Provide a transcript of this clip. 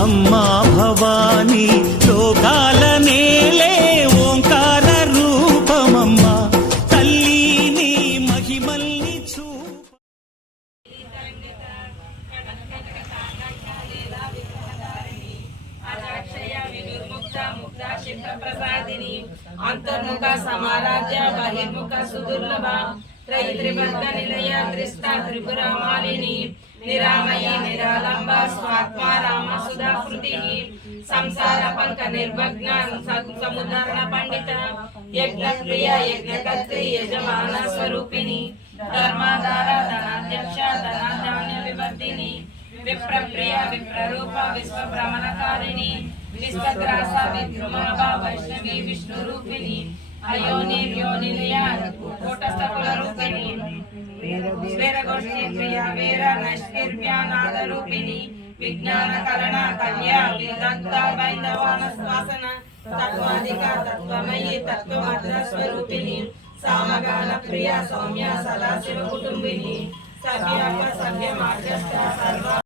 అమ్మా భవానీ ప్రసాదిని. అంతర్ముఖ సమారాధ్య బహిర్ముఖ సుదుర్లభ త్రయి నిలయ త్రిస్త త్రిపుర మాలిని నిరామయి నిరాలంబ స్వాత్మా రామ సుధా కృతి సంసార పంక నిర్భగ్న సముదారణ పండిత యజ్ఞ ప్రియ యజ్ఞ యజమాన స్వరూపిణి ధర్మాధార ధనాధ్యక్ష ధనాధాన్య వివర్ధిని विप्रप्रिय, विप्ररूप, विश्वभ्रमणकारिणी विश्वग्रास विद्रुमाभा वैष्णवी, विष्णुरूपिणी अयोनिर्योनिलया कूटस्थकुलरूपिणी वेरगोष्ठी प्रिया वेर नैष्किर्व्यानादरूपिणी विज्ञानकरण कन्या वेदान्त वैन्दवानश्वासन तत्त्वाधिका तत्त्वमयि तत्त्वमद्रस्वरूपिणी सामगानप्रिया, सौम्या सदाशिवकुटुम्बिनी सभ्य सभ्यमार्गस्था